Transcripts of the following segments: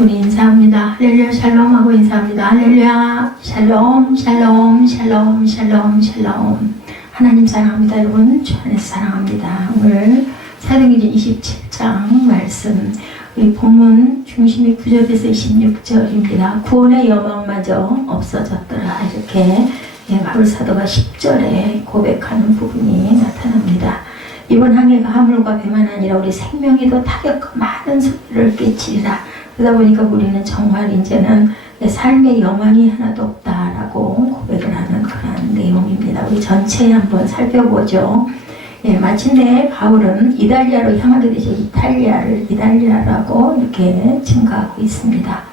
우리 인사합니다. 할렐루야 샬롬 하고 인사합니다. 할렐루야 샬롬 샬롬 샬롬 샬롬 샬롬. 하나님 사랑합니다. 여러분 주 안에서 사랑합니다. 오늘 사도행전 27장 말씀, 이 본문 중심이 9절에서 26절입니다. 구원의 여망마저 없어졌더라, 이렇게 바울 사도가 10절에 고백하는 부분이 나타납니다. 이번 항해가 화물과 배만 아니라 우리 생명에도 타격과 많은 소리를 끼치리라. 그러다 보니까 우리는 정말 이제는 내 삶의 영광이 하나도 없다라고 고백을 하는 그런 내용입니다. 우리 전체 한번 살펴보죠. 마침내 바울은 이달리아로 향하게 되죠. 이달리아라고 이렇게 증가하고 있습니다.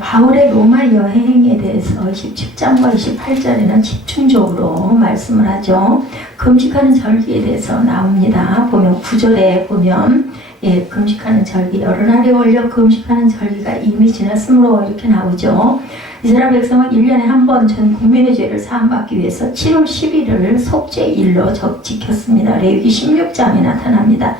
바울의 로마 여행에 대해서 17장과 28절에는 집중적으로 말씀을 하죠. 금식하는 절기에 대해서 나옵니다. 보면 9절에 보면 금식하는 절기, 여러 날에 걸려 금식하는 절기가 이미 지났으므로 이렇게 나오죠. 이스라엘 백성은 1년에 한 번 전 국민의 죄를 사함받기 위해서 7월 10일을 속죄일로 지켰습니다. 레위기 16장에 나타납니다.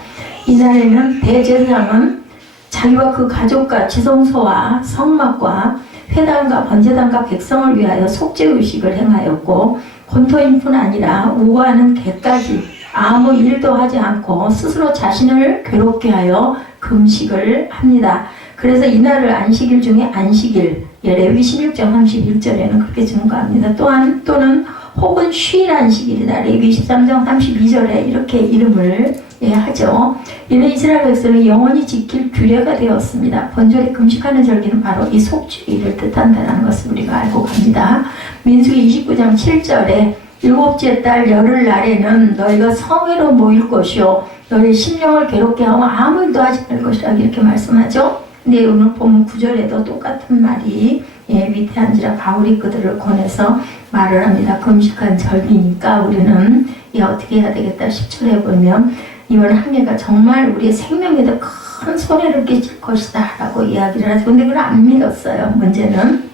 이날에는 대제사장은 자기와 그 가족과 지성소와 성막과 회당과 번제당과 백성을 위하여 속죄의식을 행하였고, 본토인뿐 아니라 우고하는 개까지 아무 일도 하지 않고 스스로 자신을 괴롭게 하여 금식을 합니다. 그래서 이날을 안식일 중에 안식일, 레위기 16장 31절에는 그렇게 증거합니다. 또는 혹은 휴일 안식일이다, 레위기 23장 32절에 이렇게 이름을 하죠. 이는 이스라엘 백성이 영원히 지킬 규례가 되었습니다. 번절에 금식하는 절기는 바로 이 속죄일을 뜻한다는 것을 우리가 알고 갑니다. 민수기 29장 7절에 일곱째 달 열흘날에는 너희가 성회로 모일 것이요 너희 심령을 괴롭게 하고 아무 일도 하지 말 것이라, 이렇게 말씀하죠. 근데 오늘 보면 9절에도 똑같은 말이 밑에 앉으라 바울이 그들을 권해서 말을 합니다. 금식한 절기니까 우리는 어떻게 해야 되겠다. 10절에 보면 이번 항해가 정말 우리의 생명에도 큰 손해를 끼칠 것이다 라고 이야기를 하죠. 근데 그걸 안 믿었어요, 문제는.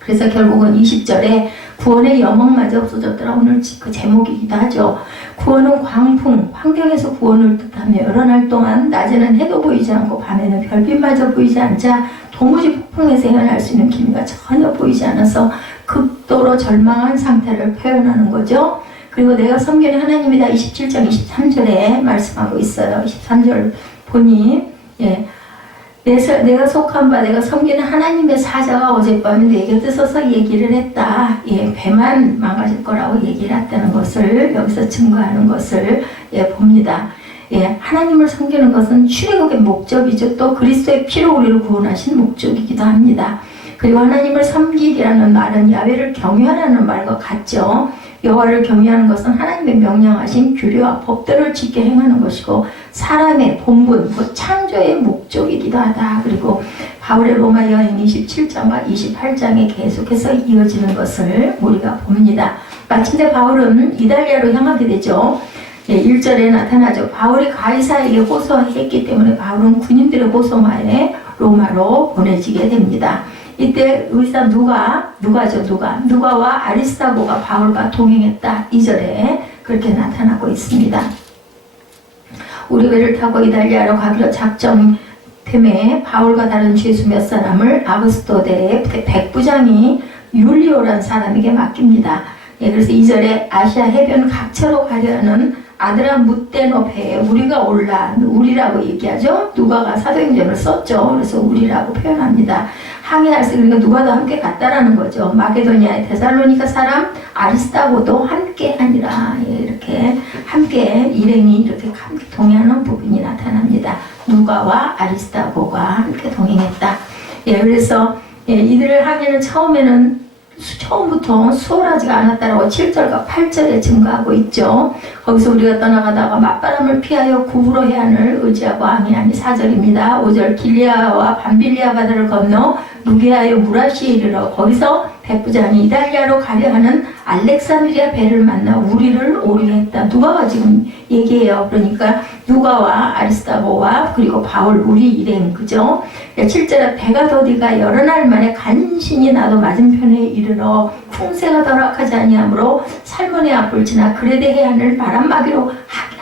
그래서 결국은 20절에 구원의 여망마저 없어졌더라. 오늘 그 제목이기도 하죠. 구원은 광풍, 환경에서 구원을 뜻하며 여러 날 동안 낮에는 해도 보이지 않고 밤에는 별빛마저 보이지 않자 도무지 폭풍에서 헤어날 수 있는 기미가 전혀 보이지 않아서 극도로 절망한 상태를 표현하는 거죠. 그리고 내가 섬기는 하나님이다, 27장 23절에 말씀하고 있어요. 23절 보니 내가 속한 바 내가 섬기는 하나님의 사자가 어젯밤에 내 곁에 서서 얘기를 했다. 배만 망가질 거라고 얘기를 했다는 것을 여기서 증거하는 것을 봅니다. 하나님을 섬기는 것은 출애굽의 목적이죠. 또 그리스도의 피로 우리를 구원하신 목적이기도 합니다. 그리고 하나님을 섬기리라는 말은 야훼를 경외하라는 말과 같죠. 여호와를 경외하는 것은 하나님의 명령하신 규례와 법들을 지켜 행하는 것이고 사람의 본분, 곧 창조의 목적이기도 하다. 그리고 바울의 로마 여행 27장과 28장에 계속해서 이어지는 것을 우리가 봅니다. 마침내 바울은 이달리아로 향하게 되죠. 1절에 나타나죠. 바울이 가이사에게 호소했기 때문에 바울은 군인들의 호소하에 로마로 보내지게 됩니다. 이때 의사 누가와 아리스타고가 바울과 동행했다. 2절에 그렇게 나타나고 있습니다. 우리 배를 타고 이달리아로 가기로 작정됨에 바울과 다른 죄수 몇 사람을 아그스토데의 백부장이 율리오라는 사람에게 맡깁니다. 그래서 2절에 아시아 해변 각처로 가려는 아드라무떼노 배에 우리가 올라, 우리라고 얘기하죠. 누가가 사도행전을 썼죠. 그래서 우리라고 표현합니다. 항해할 때 그러니까 누가도 함께 갔다라는 거죠. 마게도니아의 데살로니가 사람 아리스타고도 함께 하니라. 이렇게 함께 일행이 이렇게 함께 동행하는 부분이 나타납니다. 누가와 아리스타고가 함께 동행했다. 그래서 이들의 항해는 처음부터 수월하지가 않았다라고 7절과 8절에 증거하고 있죠. 거기서 우리가 떠나가다가 맞바람을 피하여 구브로 해안을 의지하고 항해하니 4절입니다. 5절 길리아와 밤빌리아 바다를 건너 루게아의 무라시에 이르러 거기서 백부장이 이달리아로 가려 하는 알렉산드리아 배를 만나 우리를 오류했다. 누가가 지금 얘기해요. 그러니까 누가와 아리스타고와 그리고 바울 우리 일행, 그죠? 7절에 배가 더디가 여러 날 만에 간신히 나도 맞은편에 이르러 풍세가 덜악하지 아니하므로 살몬의 앞을 지나 그레데 해안을 바람막이로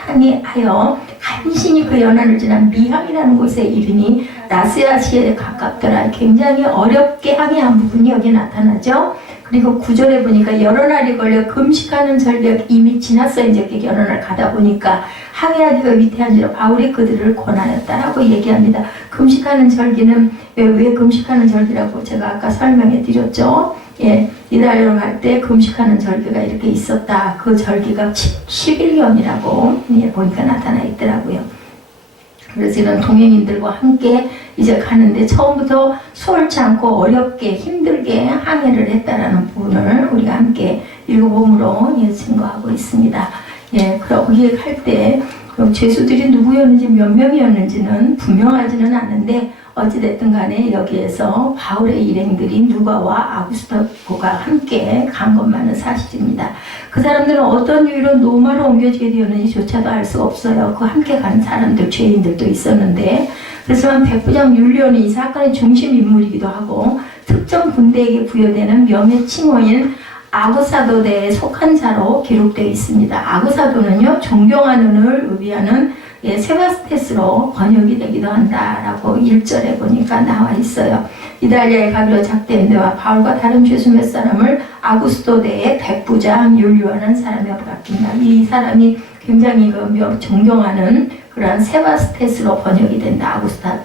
항해하여 간신히 그 연안을 지난 미항이라는 곳에 이르니 라스야시에 가깝더라. 굉장히 어렵게 항해한 부분이 여기 나타나죠. 그리고 9절에 보니까 여러 날이 걸려 금식하는 절기가 이미 지났어요. 이제 여러 날 가다 보니까 항해하기가 위태한지라 바울이 그들을 권하였다라고 얘기합니다. 금식하는 절기는 왜 금식하는 절기라고 제가 아까 설명해 드렸죠. 예, 이달로 갈 때 금식하는 절기가 이렇게 있었다. 그 절기가 11년이라고 예, 보니까 나타나 있더라고요. 그래서 이런 동행인들과 함께 이제 가는데 처음부터 수월치 않고 어렵게 힘들게 항해를 했다라는 부분을 우리가 함께 읽어봄으로 예, 증거하고 있습니다. 예, 거기에 갈 때 죄수들이 누구였는지 몇 명이었는지는 분명하지는 않은데 어찌됐든 간에 여기에서 바울의 일행들이 누가와 아구스토가 함께 간 것만은 사실입니다. 그 사람들은 어떤 이유로 로마로 옮겨지게 되었는지조차도 알 수가 없어요. 그 함께 간 사람들, 죄인들도 있었는데 그래서 백부장 율리온이 이 사건의 중심 인물이기도 하고 특정 군대에게 부여되는 명예 칭호인 아구사도대에 속한 자로 기록되어 있습니다. 아구사도는요, 존경하는을 의미하는 예, 세바스테스로 번역이 되기도 한다라고 1절에 보니까 나와 있어요. 이달리아에 가기로 작된 데와 바울과 다른 죄수 몇 사람을 아구스토대의 백부장 율리오라는 사람이 바뀝니다. 이 사람이 굉장히 존경하는 그러한 세바스테스로 번역이 된다.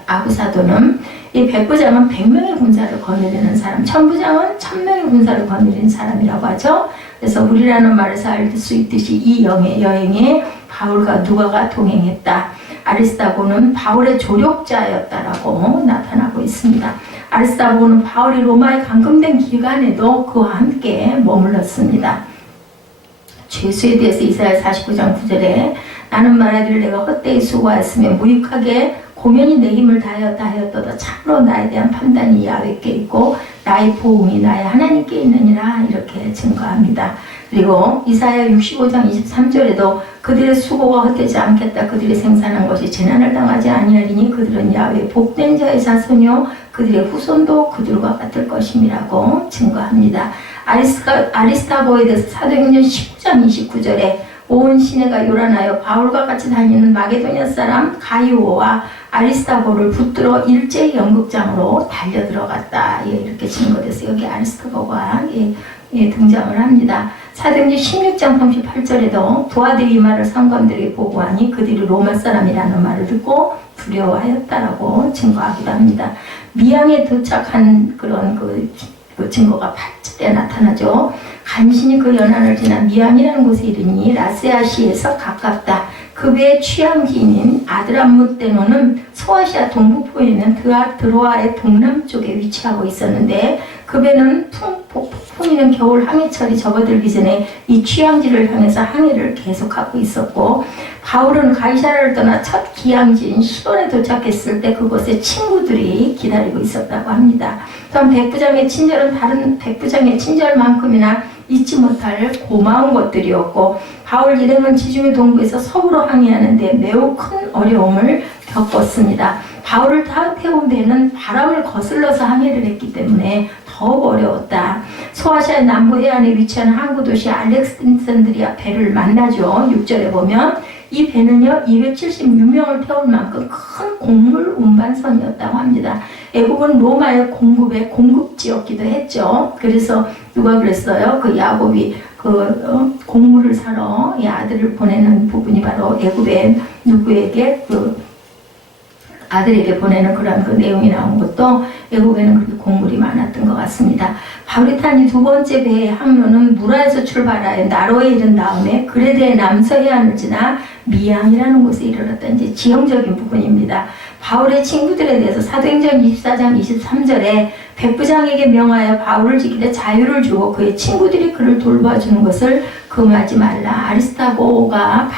아구사도는 이 백부장은 100명의 군사를 거느리는 사람, 천부장은 1000명의 군사를 거느리는 사람이라고 하죠. 그래서 우리라는 말에서 알 수 있듯이 이 여행에 바울과 누가가 동행했다. 아리스타고는 바울의 조력자였다라고 나타나고 있습니다. 아리스타고는 바울이 로마에 감금된 기간에도 그와 함께 머물렀습니다. 죄수에 대해서 이사야 49장 9절에 나는 말하기를 내가 헛되이 수고하였으며 무익하게 공연히 내 힘을 다하였다 하였도다. 참으로 나에 대한 판단이 야훼께 있고 나의 보응이 나의 하나님께 있느니라 이렇게 증거합니다. 그리고 이사야 65장 23절에도 그들의 수고가 헛되지 않겠다. 그들이 생산한 것이 재난을 당하지 아니하리니 그들은 야훼 복된 자의 자손이요 그들의 후손도 그들과 같을 것임이라고 증거합니다. 아리스타고에 대해서 사도행전 19장 29절에 온 시내가 요란하여 바울과 같이 다니는 마게도냐 사람 가이오와 아리스타고를 붙들어 일제히 연극장으로 달려 들어갔다. 예, 이렇게 증거돼서 여기 아리스타고가 등장을 합니다. 사도행전 16장 38절에도 부하들이 이 말을 상관들에게 보고하니 그들이 로마 사람이라는 말을 듣고 두려워하였다라고 증거하기도 합니다. 미항에 도착한 그런 그 증거가 8절에 나타나죠. 간신히 그 연안을 지나 미항이라는 곳에 이르니 라스야시에서 가깝다. 그 배의 취항지인 아드람무테노는 소아시아 동북부에 있는 드로아의 동남쪽에 위치하고 있었는데 그 배는 폭풍이는 겨울 항해철이 접어들기 전에 이 취항지를 향해서 항해를 계속하고 있었고 바울은 가이사라를 떠나 첫 기항지인 시돈에 도착했을 때 그곳에 친구들이 기다리고 있었다고 합니다. 또한 백부장의 친절은 다른 백부장의 친절만큼이나 잊지 못할 고마운 것들이었고 바울 일행은 지중해 동부에서 서부로 항해하는데 매우 큰 어려움을 겪었습니다. 바울을 태운 배는 바람을 거슬러서 항해를 했기 때문에 더욱 어려웠다. 소아시아 남부 해안에 위치한 항구 도시 알렉산드리아 배를 만나죠. 6절에 보면 이 배는요 276명을 태울 만큼 큰 곡물 운반선이었다고 합니다. 애굽은 로마의 공급지였기도 했죠. 그래서 누가 그랬어요? 그 야곱이 곡물을 사러 이 아들을 보내는 부분이 바로 애굽의 누구에게 아들에게 보내는 그런 그 내용이 나온 것도 애국에는 그렇게 곡물이 많았던 것 같습니다. 바울이 탄 이 두 번째 배의 항로는 무라에서 출발하여 나로에 이른 다음에 그레데의 남서해안을 지나 미항이라는 곳에 이르렀던 이제 지형적인 부분입니다. 바울의 친구들에 대해서 사도행전 24장 23절에 백부장에게 명하여 바울을 지키되 자유를 주고 그의 친구들이 그를 돌봐주는 것을 금하지 말라. 아리스타고가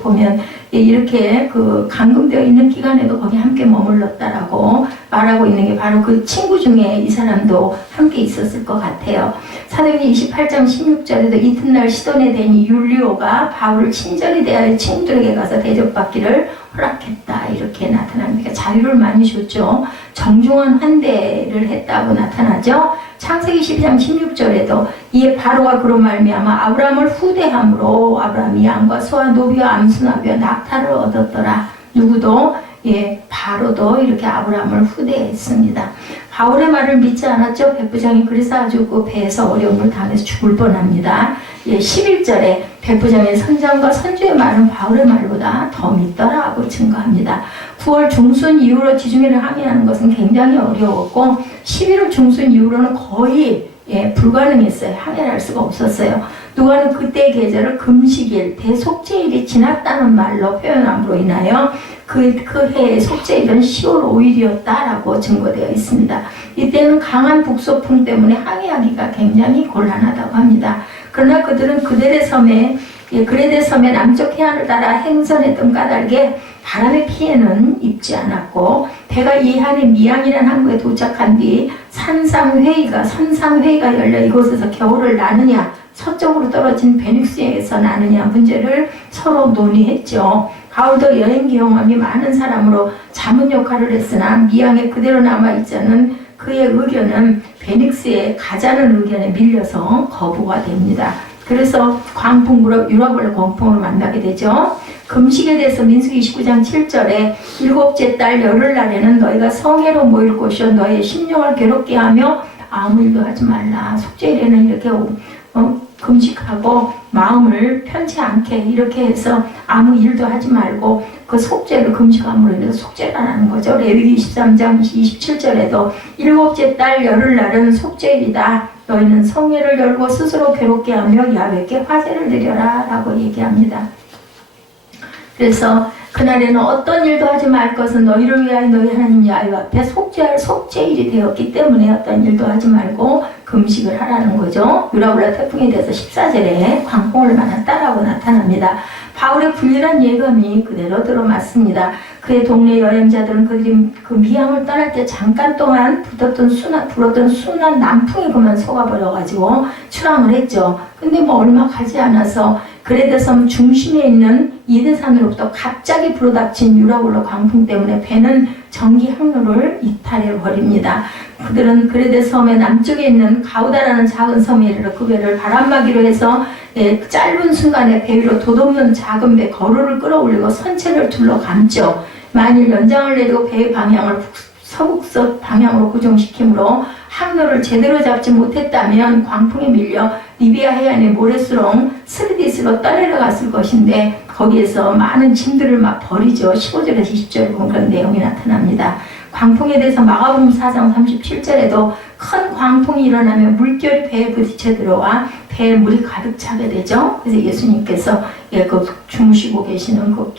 보면 이렇게 감금되어 있는 기간에도 거기 함께 머물렀다라고 말하고 있는 게 바로 그 친구 중에 이 사람도 함께 있었을 것 같아요. 사도행전 28장 16절에도 이튿날 시돈에 대니 율리오가 바울을 친절히 대하여 친구들에게 가서 대접받기를 허락했다. 이렇게 나타납니다. 자유를 많이 줬죠. 정중한 환대를 했다고 나타나죠. 창세기 12장 16절에도 이에 바로가 그로 말미암아 아브라함을 후대함으로 아브라함이 양과 소와 노비와 암수나비와 낙타를 얻었더라. 누구도 바로도 이렇게 아브라함을 후대했습니다. 바울의 말을 믿지 않았죠. 백부장이 그래서 아주 그 배에서 어려움을 당해서 죽을 뻔합니다. 11절에 백부장의 선장과 선주의 말은 바울의 말보다 더 믿더라고 증거합니다. 9월 중순 이후로 지중해를 항해하는 것은 굉장히 어려웠고 11월 중순 이후로는 거의 불가능했어요. 항해를 할 수가 없었어요. 누가는 그때의 계절을 금식일, 대속죄일이 지났다는 말로 표현함으로 인하여 그 해의 속죄일은 10월 5일이었다라고 증거되어 있습니다. 이때는 강한 북소풍 때문에 항해하기가 굉장히 곤란하다고 합니다. 그러나 그들은 그레데 섬의 남쪽 해안을 따라 행선했던 까닭에 바람의 피해는 입지 않았고 배가 이 해안의 미양이라는 항구에 도착한 뒤 선상회의가 열려 이곳에서 겨울을 나느냐 서쪽으로 떨어진 베닉스에서 나느냐 문제를 서로 논의했죠. 바울도 여행 경험이 많은 사람으로 자문 역할을 했으나 미양에 그대로 남아있자는 그의 의견은 베닉스에 가자는 의견에 밀려서 거부가 됩니다. 그래서 유럽을 광풍으로 만나게 되죠. 금식에 대해서 민수기 29장 7절에 일곱째 달 열흘날에는 너희가 성회로 모일 곳이요 너희의 심령을 괴롭게 하며 아무 일도 하지 말라. 속죄일에는 이렇게 금식하고 마음을 편치 않게 이렇게 해서 아무 일도 하지 말고 그 속죄를 금식함으로 인해서 속죄라는 거죠. 레위기 23장 27절에도 일곱째 달 열흘날은 속죄일이다. 너희는 성회를 열고 스스로 괴롭게 하며 야훼께 화제를 드려라 라고 얘기합니다. 그래서 그날에는 어떤 일도 하지 말 것은 너희를 위하여 너희 하나님 야훼 앞에 속죄할 속죄일이 되었기 때문에 어떤 일도 하지 말고 금식을 하라는 거죠. 유라굴라 태풍에 대해서 14절에 광풍을 만났다라고 나타납니다. 바울의 불일한 예감이 그대로 들어맞습니다. 그의 동네 여행자들은 그들이 그 미항을 떠날 때 잠깐 동안 불었던 순한 남풍에 그만 속아버려가지고 출항을 했죠. 근데 얼마 가지 않아서 그레데 섬 중심에 있는 이데산으로부터 갑자기 불어닥친 유라굴라 광풍 때문에 배는 전기 항로를 이탈해 버립니다. 그들은 그레데 섬의 남쪽에 있는 가우다라는 작은 섬에 이르러 그 배를 바람막이로 해서 짧은 순간에 배 위로 돛없는 작은 배 거루를 끌어올리고 선체를 둘러감죠. 만일 연장을 내리고 배의 방향을 서북서 방향으로 고정시키므로 항로를 제대로 잡지 못했다면 광풍에 밀려 리비아 해안의 모래수렁 스르디스로 떠내려갔을 것인데 거기에서 많은 짐들을 막 버리죠. 15절에서 20절에 보면 그런 내용이 나타납니다. 광풍에 대해서 마가복음 4장 37절에도 큰 광풍이 일어나면 물결이 배에 부딪혀 들어와 배에 물이 가득 차게 되죠. 그래서 예수님께서 주무시고 계시는 그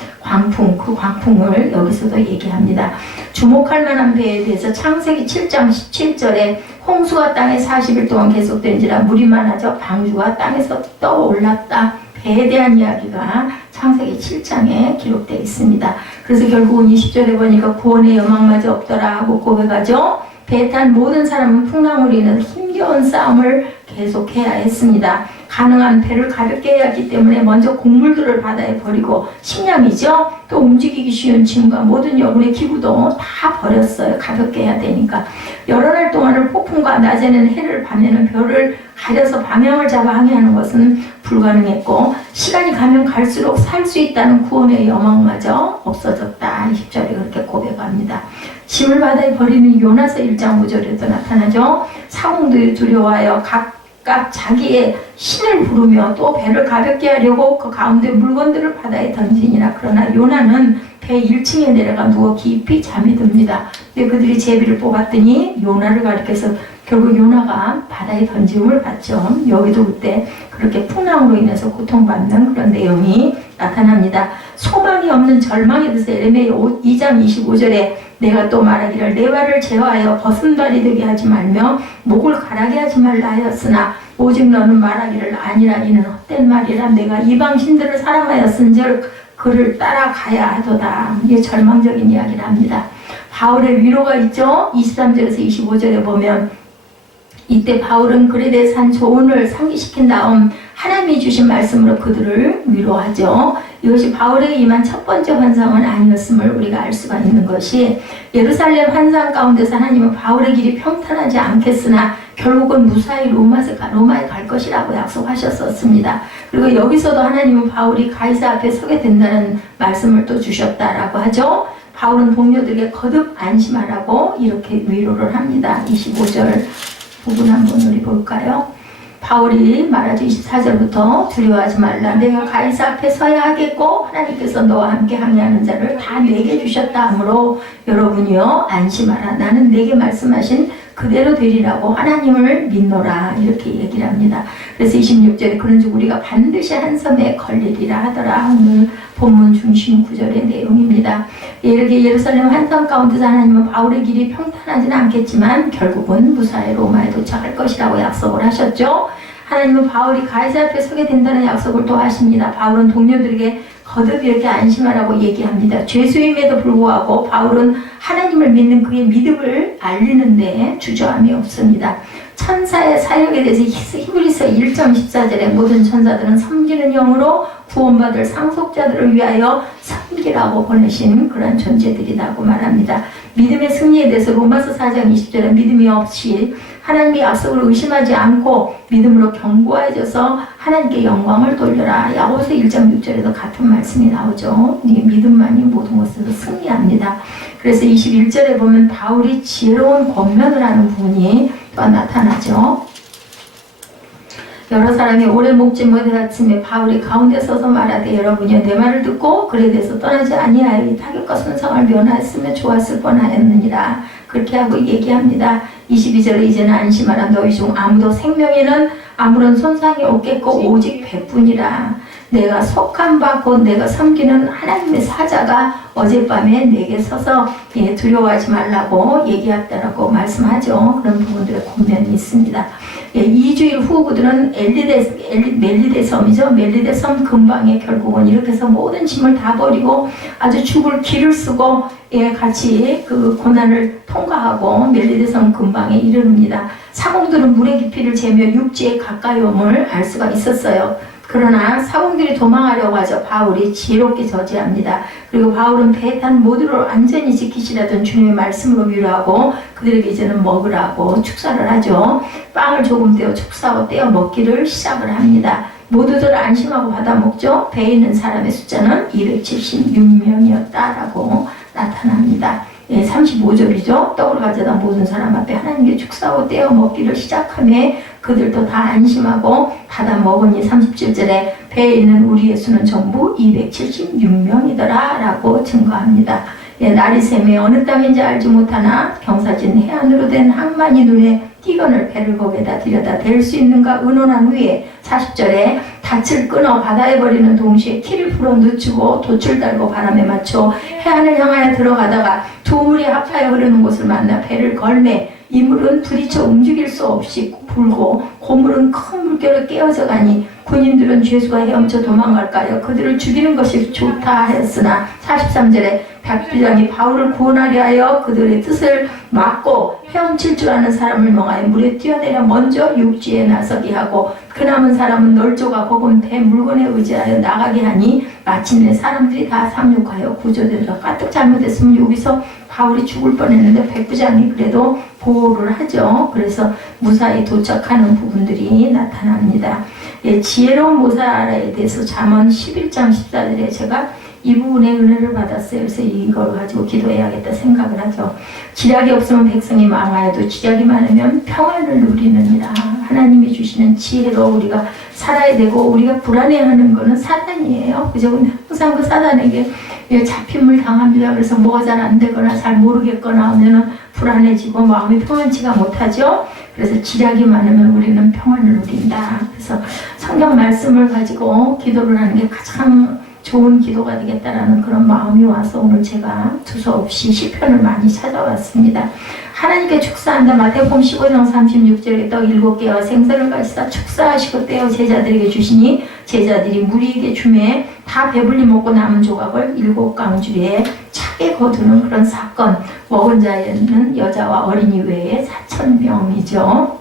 광풍을 여기서도 얘기합니다. 주목할 만한 배에 대해서 창세기 7장 17절에 홍수가 땅에 40일 동안 계속된지라 물이 많아져 방주가 땅에서 떠올랐다. 배에 대한 이야기가 창세기 7장에 기록되어 있습니다. 그래서 결국은 20절에 보니까 구원의 여망마저 없더라 하고 고백하죠. 배에 탄 모든 사람은 풍랑으로 인해서 힘겨운 싸움을 계속해야 했습니다. 가능한 배를 가볍게 해야 하기 때문에 먼저 곡물들을 바다에 버리고 식량이죠. 또 움직이기 쉬운 짐과 모든 여분의 기구도 다 버렸어요. 가볍게 해야 되니까. 여러 날 동안을 폭풍과 낮에는 해를 밤에는 별을 가려서 방향을 잡아 항해하는 것은 불가능했고 시간이 가면 갈수록 살 수 있다는 구원의 여망마저 없어졌다. 20절에 그렇게 고백합니다. 짐을 바다에 버리는 요나서 1장 5절에도 나타나죠. 사공들이 두려워하여 각각 자기의 신을 부르며 또 배를 가볍게 하려고 그 가운데 물건들을 바다에 던지니라. 그러나 요나는 배 1층에 내려가 누워 깊이 잠이 듭니다. 근데 그들이 제비를 뽑았더니 요나를 가리켜서 결국 요나가 바다에 던짐을 받죠. 여기도 그때 그렇게 풍랑으로 인해서 고통받는 그런 내용이 나타납니다. 소망이 없는 절망에 대해서 예레미야 2장 25절에 내가 또 말하기를 내 발을 제어하여 벗은 발이 되게 하지 말며 목을 가라게 하지 말라 하였으나 오직 너는 말하기를 아니라 이는 헛된 말이라 내가 이방 신들을 사랑하였은즉 그를 따라가야 하도다. 이게 절망적인 이야기를 합니다. 바울의 위로가 있죠. 23절에서 25절에 보면 이때 바울은 그레데 산 조언을 상기시킨 다음 하나님이 주신 말씀으로 그들을 위로하죠. 이것이 바울에게 임한 첫 번째 환상은 아니었음을 우리가 알 수가 있는 것이, 예루살렘 환상 가운데서 하나님은 바울의 길이 평탄하지 않겠으나 결국은 무사히 로마에 갈 것이라고 약속하셨었습니다. 그리고 여기서도 하나님은 바울이 가이사 앞에 서게 된다는 말씀을 또 주셨다라고 하죠. 바울은 동료들에게 거듭 안심하라고 이렇게 위로를 합니다. 25절 부분 한번 우리 볼까요? 바울이 말하죠. 24절부터 두려워하지 말라. 내가 가이사 앞에 서야 하겠고 하나님께서 너와 함께 항해하는 자를 다 내게 주셨다 하므로 여러분이요 안심하라. 나는 내게 말씀하신 그대로 되리라고 하나님을 믿노라. 이렇게 얘기를 합니다. 그래서 26절에 그런즉 우리가 반드시 한 섬에 걸리리라 하더라. 오늘 본문 중심 구절의 내용입니다. 이렇게 예루살렘 환상 가운데서 하나님은 바울의 길이 평탄하지는 않겠지만 결국은 무사히 로마에 도착할 것이라고 약속을 하셨죠. 하나님은 바울이 가이사 앞에 서게 된다는 약속을 또 하십니다. 바울은 동료들에게 거듭 이렇게 안심하라고 얘기합니다. 죄수임에도 불구하고 바울은 하나님을 믿는 그의 믿음을 알리는데 주저함이 없습니다. 천사의 사역에 대해서 히브리서 1장 14절에 모든 천사들은 섬기는 영으로 구원받을 상속자들을 위하여 섬기라고 보내신 그런 존재들이라고 말합니다. 믿음의 승리에 대해서 로마서 4장 20절에 믿음이 없이 하나님의 약속을 의심하지 않고 믿음으로 견고해져서 하나님께 영광을 돌려라. 야고보서 1장 6절에도 같은 말씀이 나오죠. 믿음만이 모든 것에서 승리합니다. 그래서 21절에 보면 바울이 지혜로운 권면을 하는 부분이 또 나타나죠. 여러 사람이 오래 먹지 못하였으며 바울이 가운데 서서 말하되 여러분이여 내 말을 듣고 그에 대해서 떠나지 아니하여 이 타격과 손상을 면하였으면 좋았을 뻔하였느니라. 그렇게 하고 얘기합니다. 22절에 이제는 안심하라. 너희 중 아무도 생명에는 아무런 손상이 없겠고 오직 배뿐이라. 내가 속한 바 곧 내가 섬기는 하나님의 사자가 어젯밤에 내게 서서 두려워하지 말라고 얘기했다라고 말씀하죠. 그런 부분들의 권면이 있습니다. 2주일 후 그들은 멜리데 섬이죠. 멜리데 섬 근방에 결국은 이렇게 해서 모든 짐을 다 버리고 아주 죽을 길을 쓰고 같이 그 고난을 통과하고 멜리데 섬 근방에 이릅니다. 사공들은 물의 깊이를 재며 육지에 가까이 옴을 알 수가 있었어요. 그러나 사공들이 도망하려고 하죠. 바울이 지혜롭게 저지합니다. 그리고 바울은 배에 탄 모두를 안전히 지키시라던 주님의 말씀으로 위로하고 그들에게 이제는 먹으라고 축사를 하죠. 빵을 조금 떼어 축사하고 떼어 먹기를 시작을 합니다. 모두들 안심하고 받아 먹죠. 배에 있는 사람의 숫자는 276명이었다라고 나타납니다. 35절이죠. 떡을 가져다 모든 사람 앞에 하나님께 축사하고 떼어 먹기를 시작하며 그들도 다 안심하고 받아 먹으니 37절에 배에 있는 우리의 수는 전부 276명이더라 라고 증거합니다. 날이 새매 어느 땅인지 알지 못하나 경사진 해안으로 된 항만이 눈에 띄거늘 배를 거기에다 들여다 댈 수 있는가 의논한 후에 40절에 닻을 끊어 바다에 버리는 동시에 키를 풀어 늦추고 돛을 달고 바람에 맞춰 해안을 향하여 들어가다가 두 물이 합하여 흐르는 곳을 만나 배를 걸매 이 물은 부딪혀 움직일 수 없이 불고 고물은 큰 물결을 깨어져 가니 군인들은 죄수가 헤엄쳐 도망갈까요? 그들을 죽이는 것이 좋다 하였으나 43절에 백부장이 바울을 구원하려 하여 그들의 뜻을 막고 헤엄칠 줄 아는 사람을 명하여 물에 뛰어내려 먼저 육지에 나서게 하고 그 남은 사람은 널조가 고금 배 물건에 의지하여 나가게 하니 마침내 사람들이 다 상륙하여 구조되더라. 까뜩 잘못했으면 여기서 바울이 죽을 뻔했는데 백부장이 그래도 보호를 하죠. 그래서 무사히 도착하는 부분들이 나타납니다. 지혜로운 모사라에 대해서 잠언 11장 14절에 제가 이 부분의 은혜를 받았어요. 그래서 이걸 가지고 기도해야겠다 생각을 하죠. 지략이 없으면 백성이 망하여도 지략이 많으면 평안을 누리느니라. 하나님이 주시는 지혜로 우리가 살아야 되고 우리가 불안해하는 거는 사단이에요. 그죠? 근데 항상 그 사단에게 잡힘을 당합니다. 그래서 뭐가 잘 안 되거나 잘 모르겠거나 하면은 불안해지고 마음이 평안치가 못하죠. 그래서 지략이 많으면 우리는 평안을 누린다. 그래서 성경 말씀을 가지고 기도를 하는 게 가장 좋은 기도가 되겠다라는 그런 마음이 와서 오늘 제가 두서없이 시편을 많이 찾아왔습니다. 하나님께 축사한다. 마태복음 15장 36절에 떡 7개와 생선을 가지사 축사하시고 떼어 제자들에게 주시니 제자들이 무리에게 주매 다 배불리 먹고 남은 조각을 7강주리에 차게 거두는 그런 사건. 먹은 자에는 여자와 어린이 외에 4,000명이죠.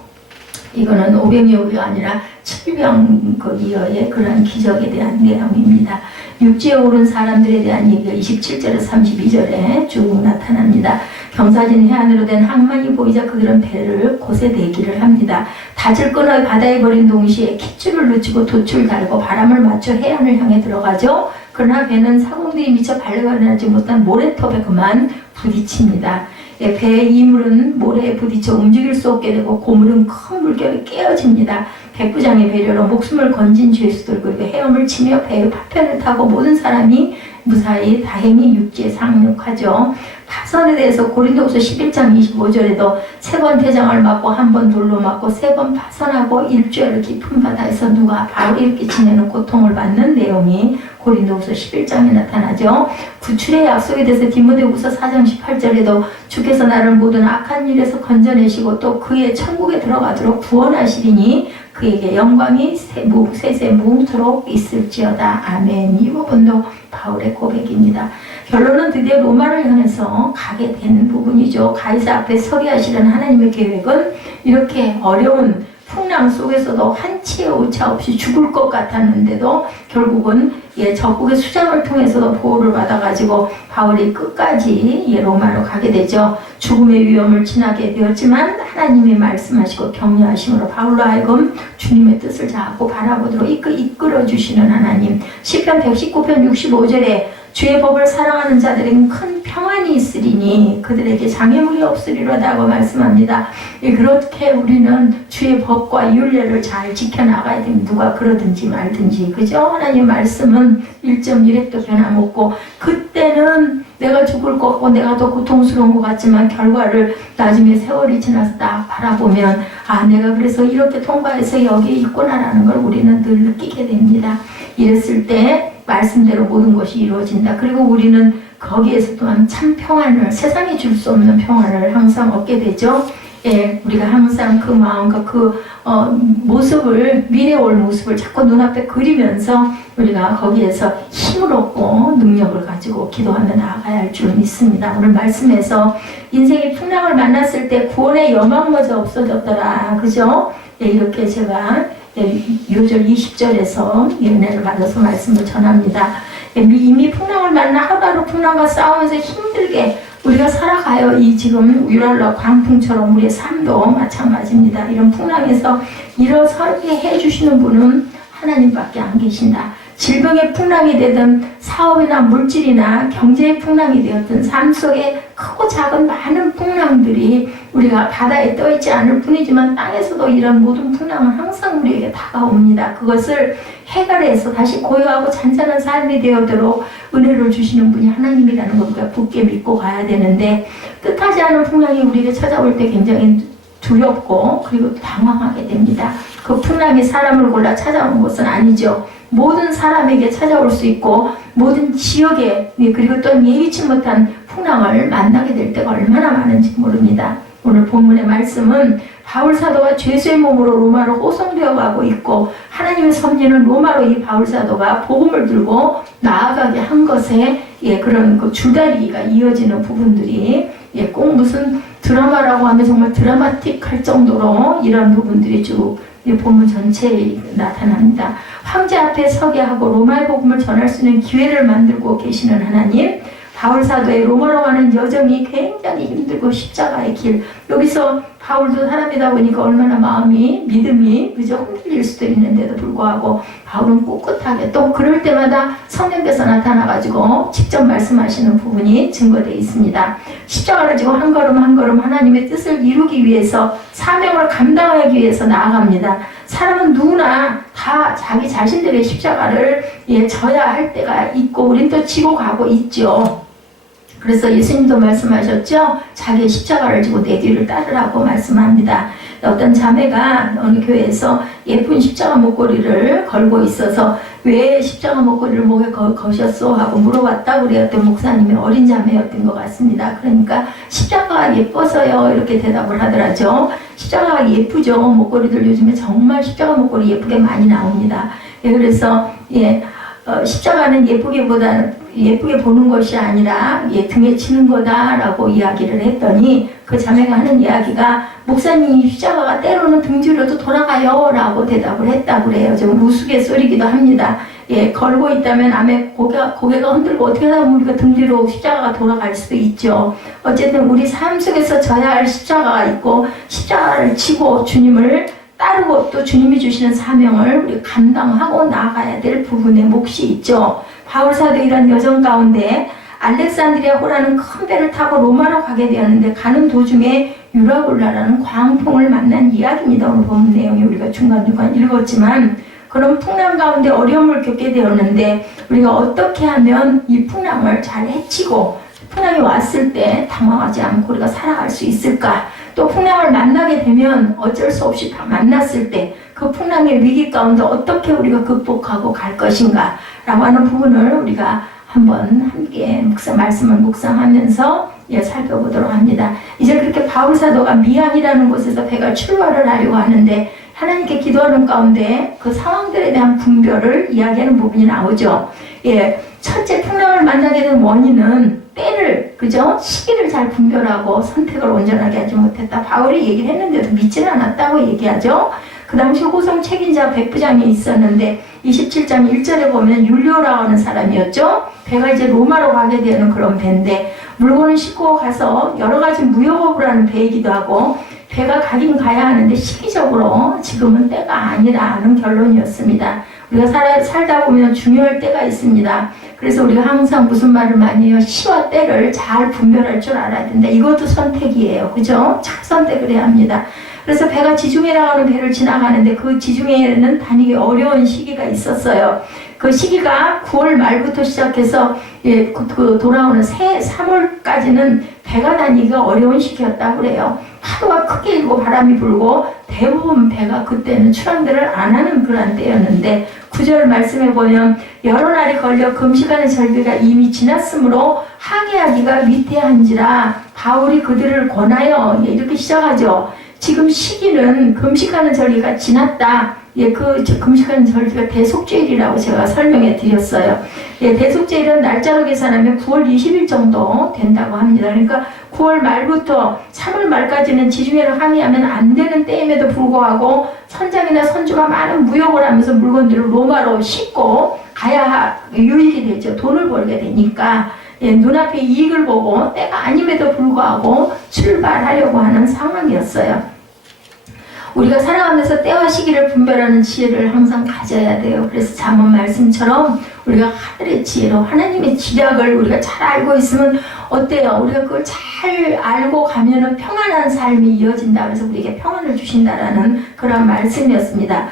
이거는 500여가 아니라 700여의 그런 기적에 대한 내용입니다. 육지에 오른 사람들에 대한 얘기가 27절에서 32절에 쭉 나타납니다. 경사진 해안으로 된 항만이 보이자 그들은 배를 곳에 대기를 합니다. 닷을 끊어 바다에 버린 동시에 kit줄을 놓치고 돛을 달고 바람을 맞춰 해안을 향해 들어가죠. 그러나 배는 사공들이 미처 발려가지 못한 모래톱에 그만 부딪힙니다. 배의 이물은 모래에 부딪혀 움직일 수 없게 되고 고물은 큰 물결에 깨어집니다. 백부장의 배려로 목숨을 건진 죄수들 그리고 헤엄을 치며 배의 파편을 타고 모든 사람이 무사히 다행히 육지에 상륙하죠. 파선에 대해서 고린도후서 11장 25절에도 3번 태장을 맞고 1번 돌로 맞고 3번 파선하고 일주일 깊은 바다에서 누가 바울이 이렇게 지내는 고통을 받는 내용이 고린도후서 11장에 나타나죠. 구출의 약속에 대해서 디모데후서 4장 18절에도 주께서 나를 모든 악한 일에서 건져내시고 또 그의 천국에 들어가도록 구원하시리니 그에게 영광이 세세 무토록 있을지어다. 아멘. 이 부분도 바울의 고백입니다. 결론은 드디어 로마를 향해서 가게 되는 부분이죠. 가이사 앞에 서게 하시는 하나님의 계획은 이렇게 어려운 풍랑 속에서도 한치의 오차 없이 죽을 것 같았는데도 결국은 적국의 수장을 통해서도 보호를 받아가지고 바울이 끝까지 로마로 가게 되죠. 죽음의 위험을 지나게 되었지만 하나님이 말씀하시고 격려하심으로 바울로 하여금 주님의 뜻을 잡고 바라보도록 이끌어주시는 하나님. 시편 119편 65절에 주의 법을 사랑하는 자들에겐 큰 평안이 있으리니 그들에게 장애물이 없으리로다고 말씀합니다. 그렇게 우리는 주의 법과 율례를 잘 지켜나가야 됩니다. 누가 그러든지 말든지. 그죠? 하나님 말씀은 1.1획도 변함없고 그때는 내가 죽을 것 같고 내가 더 고통스러운 것 같지만 결과를 나중에 세월이 지나서 딱 바라보면 아 내가 그래서 이렇게 통과해서 여기에 있구나라는 걸 우리는 늘 느끼게 됩니다. 이랬을 때 말씀대로 모든 것이 이루어진다. 그리고 우리는 거기에서 또한 참 평안을 세상에 줄 수 없는 평안을 항상 얻게 되죠. 우리가 항상 그 마음과 그 모습을 미래에 올 모습을 자꾸 눈앞에 그리면서 우리가 거기에서 힘을 얻고 능력을 가지고 기도하며 나아가야 할 줄 믿습니다. 오늘 말씀에서 인생의 풍랑을 만났을 때 구원의 여망마저 없어졌더라. 그죠? 이렇게 제가 요절 20절에서 은혜를 받아서 말씀을 전합니다. 이미 풍랑을 만나 하루하루 풍랑과 싸우면서 힘들게 우리가 살아가요. 이 지금 유랄라 광풍처럼 우리의 삶도 마찬가지입니다. 이런 풍랑에서 일어서게 해주시는 분은 하나님밖에 안 계신다. 질병의 풍랑이 되든 사업이나 물질이나 경제의 풍랑이 되었든 삶 속에 크고 작은 많은 풍랑들이 우리가 바다에 떠있지 않을 뿐이지만 땅에서도 이런 모든 풍랑은 항상 우리에게 다가옵니다. 그것을 해결해서 다시 고요하고 잔잔한 삶이 되어도록 은혜를 주시는 분이 하나님이라는 걸 우리가 굳게 믿고 가야 되는데 뜻하지 않은 풍랑이 우리에게 찾아올 때 굉장히 두렵고 그리고 당황하게 됩니다. 그 풍랑이 사람을 골라 찾아오는 것은 아니죠. 모든 사람에게 찾아올 수 있고 모든 지역에 그리고 또 예기치 못한 풍랑을 만나게 될 때가 얼마나 많은지 모릅니다. 오늘 본문의 말씀은 바울 사도가 죄수의 몸으로 로마로 호송되어 가고 있고 하나님의 섭리는 로마로 이 바울 사도가 복음을 들고 나아가게 한 것에 그런 그 줄다리기가 이어지는 부분들이 꼭 무슨 드라마라고 하면 정말 드라마틱할 정도로 이런 부분들이 쭉 본문 전체에 나타납니다. 황제 앞에 서게 하고 로마의 복음을 전할 수 있는 기회를 만들고 계시는 하나님, 바울 사도의 로마로 가는 여정이 굉장히 힘들고 십자가의 길. 여기서 바울도 사람이다 보니까 얼마나 마음이 믿음이 그저 흔들릴 수도 있는데도 불구하고 바울은 꿋꿋하게 또 그럴 때마다 성령께서 나타나가지고 직접 말씀하시는 부분이 증거되어 있습니다. 십자가를 지고 한 걸음 한 걸음 하나님의 뜻을 이루기 위해서 사명을 감당하기 위해서 나아갑니다. 사람은 누구나 다 자기 자신들의 십자가를 져야 할 때가 있고 우린 또 지고 가고 있죠. 그래서 예수님도 말씀하셨죠. 자기의 십자가를 지고 내 뒤를 따르라고 말씀합니다. 어떤 자매가 어느 교회에서 예쁜 십자가 목걸이를 걸고 있어서 왜 십자가 목걸이를 목에 거셨어? 하고 물어봤다고 그랬더니 목사님이 어린 자매였던 것 같습니다. 그러니까 십자가가 예뻐서요 이렇게 대답을 하더라죠. 십자가가 예쁘죠. 목걸이들 요즘에 정말 십자가 목걸이 예쁘게 많이 나옵니다. 그래서 십자가는 예쁘게 보는 것이 아니라 등에 치는 거다라고 이야기를 했더니 그 자매가 하는 이야기가 목사님 십자가가 때로는 등 뒤로도 돌아가요 라고 대답을 했다고 그래요. 좀 우스갯소리기도 합니다. 걸고 있다면 암에 고개가 흔들고 어떻게 하다 보면 우리가 등 뒤로 십자가가 돌아갈 수도 있죠. 어쨌든 우리 삶 속에서 져야 할 십자가가 있고 십자가를 지고 주님을 따르고 또 주님이 주시는 사명을 우리 감당하고 나아가야 될 부분의 몫이 있죠. 바울사도 이런 여정 가운데 알렉산드리아호라는 큰 배를 타고 로마로 가게 되었는데 가는 도중에 유라굴라라는 광풍을 만난 이야기입니다. 오늘 본 내용이 우리가 중간중간 읽었지만 그런 풍랑 가운데 어려움을 겪게 되었는데 우리가 어떻게 하면 이 풍랑을 잘 헤치고 풍랑이 왔을 때 당황하지 않고 우리가 살아갈 수 있을까? 또 풍랑을 만나게 되면 어쩔 수 없이 만났을 때 그 풍랑의 위기 가운데 어떻게 우리가 극복하고 갈 것인가 라고 하는 부분을 우리가 한번 함께 말씀을 묵상하면서 살펴보도록 합니다. 이제 그렇게 바울사도가 미안이라는 곳에서 배가 출발을 하려고 하는데 하나님께 기도하는 가운데 그 상황들에 대한 분별을 이야기하는 부분이 나오죠. 첫째 풍랑을 만나게 된 원인은 때를, 그죠? 시기를 잘 분별하고 선택을 온전하게 하지 못했다. 바울이 얘기를 했는데도 믿지는 않았다고 얘기하죠. 그 당시 호송 책임자 백부장이 있었는데 27장 1절에 보면 율리오라고 하는 사람이었죠. 배가 이제 로마로 가게 되는 그런 배인데 물건을 싣고 가서 여러 가지 무역업을 하는 배이기도 하고 배가 가긴 가야 하는데 시기적으로 지금은 때가 아니라는 결론이었습니다. 우리가 살다 보면 중요할 때가 있습니다. 그래서 우리가 항상 무슨 말을 많이 해요? 시와 때를 잘 분별할 줄 알아야 된다. 이것도 선택이에요. 그죠? 잘 선택을 해야 합니다. 그래서 배가 지중해라고 하는 배를 지나가는데 그 지중해에는 다니기 어려운 시기가 있었어요. 그 시기가 9월 말부터 시작해서 돌아오는 3월까지는 배가 다니기가 어려운 시기였다고 그래요. 파도가 크게 일고 바람이 불고 대부분 배가 그때는 출항들을 안 하는 그런 때였는데 9절 말씀해 보면 여러 날이 걸려 금식하는 절기가 이미 지났으므로 항해하기가 위태한지라 바울이 그들을 권하여 이렇게 시작하죠. 지금 시기는 금식하는 절기가 지났다. 그 금식하는 절기가 대속죄일이라고 제가 설명해 드렸어요. 대속죄일은 날짜로 계산하면 9월 20일 정도 된다고 합니다. 그러니까 9월 말부터 3월 말까지는 지중해를 항해하면 안 되는 때임에도 불구하고 선장이나 선주가 많은 무역을 하면서 물건들을 로마로 싣고 가야 유익이 되죠. 돈을 벌게 되니까. 눈앞에 이익을 보고 때가 아님에도 불구하고 출발하려고 하는 상황이었어요. 우리가 살아가면서 때와 시기를 분별하는 지혜를 항상 가져야 돼요. 그래서 잠언 말씀처럼 우리가 하늘의 지혜로 하나님의 지략을 우리가 잘 알고 있으면 어때요? 우리가 그걸 잘 알고 가면은 평안한 삶이 이어진다. 그래서 우리에게 평안을 주신다라는 그런 말씀이었습니다.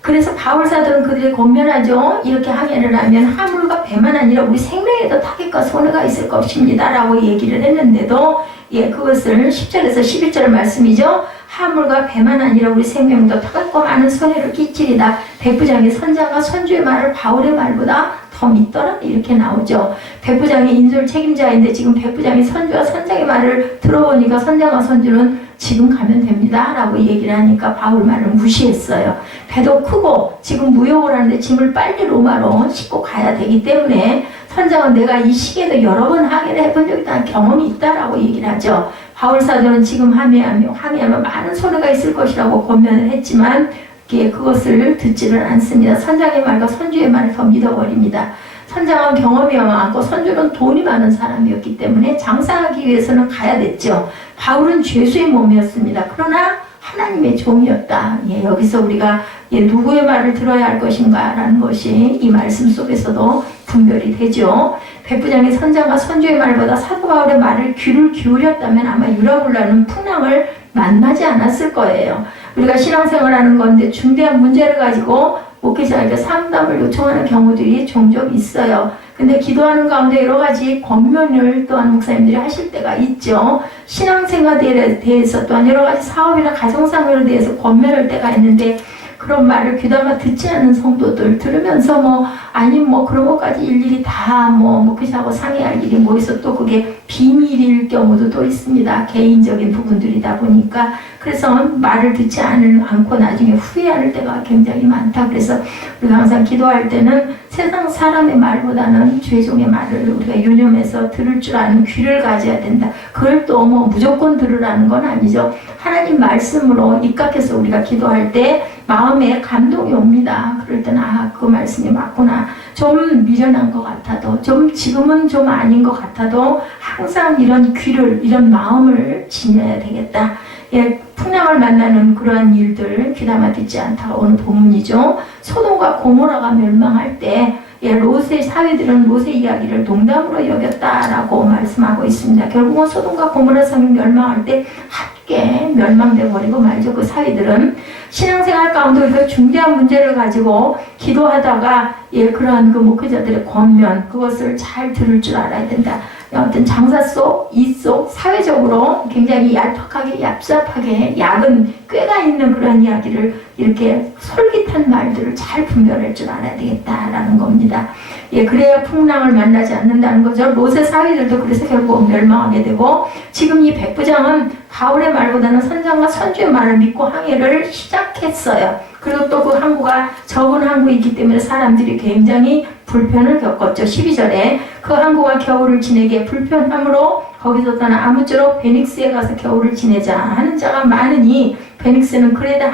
그래서 바울사도는 그들이 권면하죠. 이렇게 항해를 하면 화물과 배만 아니라 우리 생명에도 타격과 손해가 있을 것입니다. 라고 얘기를 했는데도 그것을 10절에서 11절 말씀이죠. 화물과 배만 아니라 우리 생명도 타격과 많은 손해를 끼치리다. 백부장이 선장과 선주의 말을 바울의 말보다 더 믿더라. 이렇게 나오죠. 백부장이 인솔 책임자인데 지금 백부장이 선주와 선장의 말을 들어보니까 선장과 선주는 지금 가면 됩니다. 라고 얘기를 하니까 바울 말을 무시했어요. 배도 크고 지금 무역을 하는데 짐을 빨리 로마로 싣고 가야 되기 때문에 선장은 내가 이 시기에도 여러 번 항해를 해본 적이 있다는 경험이 있다라고 얘기를 하죠. 바울사도는 지금 항해하면 많은 손해가 있을 것이라고 권면을 했지만 그것을 듣지를 않습니다. 선장의 말과 선주의 말을 더 믿어버립니다. 선장은 경험이 많고 선주는 돈이 많은 사람이었기 때문에 장사하기 위해서는 가야 됐죠. 바울은 죄수의 몸이었습니다. 그러나 하나님의 종이었다. 여기서 우리가 누구의 말을 들어야 할 것인가 라는 것이 이 말씀 속에서도 분별이 되죠. 백부장이 선장과 선주의 말보다 사도 바울의 말을 귀를 기울였다면 아마 유라굴라는 풍랑을 만나지 않았을 거예요. 우리가 신앙생활하는 건데 중대한 문제를 가지고 목회자에게 상담을 요청하는 경우들이 종종 있어요. 근데 기도하는 가운데 여러 가지 권면을 또한 목사님들이 하실 때가 있죠. 신앙생활에 대해서 또한 여러 가지 사업이나 가정생활에 대해서 권면할 때가 있는데 그런 말을 귀담아 듣지 않는 성도들 들으면서 아니면 그런 것까지 일일이 다 목회자하고 상의할 일이 있어 또 그게 비밀일 경우도 또 있습니다. 개인적인 부분들이다 보니까 그래서 말을 듣지 않고 나중에 후회할 때가 굉장히 많다. 그래서 우리가 항상 기도할 때는 세상 사람의 말보다는 죄종의 말을 우리가 유념해서 들을 줄 아는 귀를 가져야 된다. 그걸 또 무조건 들으라는 건 아니죠. 하나님 말씀으로 입각해서 우리가 기도할 때 마음 마음에 감동이 옵니다. 그럴 때는 그 말씀이 맞구나. 좀 미련한 것 같아도, 좀 지금은 좀 아닌 것 같아도 항상 이런 귀를, 이런 마음을 지녀야 되겠다. 예, 풍랑을 만나는 그러한 일들 귀담아 듣지 않다가 오늘 본문이죠. 소돔과 고모라가 멸망할 때 롯의 사위들은 롯의 이야기를 농담으로 여겼다라고 말씀하고 있습니다. 결국은 소돔과 고모라 성이 멸망할 때 함께 멸망돼 버리고 말죠. 그 사위들은 신앙생활 가운데 그 중대한 문제를 가지고 기도하다가 그러한 그 목회자들의 권면 그것을 잘 들을 줄 알아야 된다. 어떤 장사 속, 이 속, 사회적으로 굉장히 얄팍하게, 얍삽하게, 약은 꾀가 있는 그런 이야기를 이렇게 솔깃한 말들을 잘 분별할 줄 알아야 되겠다라는 겁니다. 그래야 풍랑을 만나지 않는다는 거죠. 롯의 사위들도 그래서 결국 멸망하게 되고, 지금 이 백부장은 바울의 말보다는 선장과 선주의 말을 믿고 항해를 시작했어요. 그리고 또 그 항구가 적은 항구이기 때문에 사람들이 굉장히 불편을 겪었죠. 12절에 그 항구가 겨울을 지내기에 불편함으로 거기서 떠나 아무쪼록 베닉스에 가서 겨울을 지내자 하는 자가 많으니, 베닉스는 크레다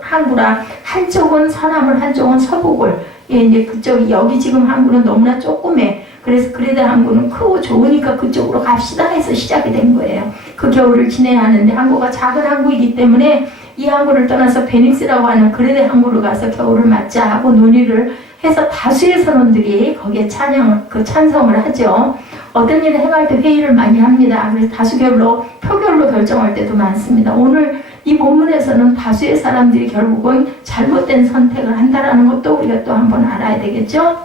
항구라 한쪽은 서남을 한쪽은 서북을, 이제 그쪽 여기 지금 항구는 너무나 조그매. 그래서 크레다 항구는 크고 좋으니까 그쪽으로 갑시다 해서 시작이 된 거예요. 그 겨울을 지내야 하는데 항구가 작은 항구이기 때문에 이 항구를 떠나서 베닉스라고 하는 크레다 항구로 가서 겨울을 맞자 하고 논의를 해서 다수의 선원들이 거기에 찬성을 하죠. 어떤 일을 행할 때 회의를 많이 합니다. 그래서 다수결로, 표결로 결정할 때도 많습니다. 오늘 이 본문에서는 다수의 사람들이 결국은 잘못된 선택을 한다라는 것도 우리가 또 한번 알아야 되겠죠.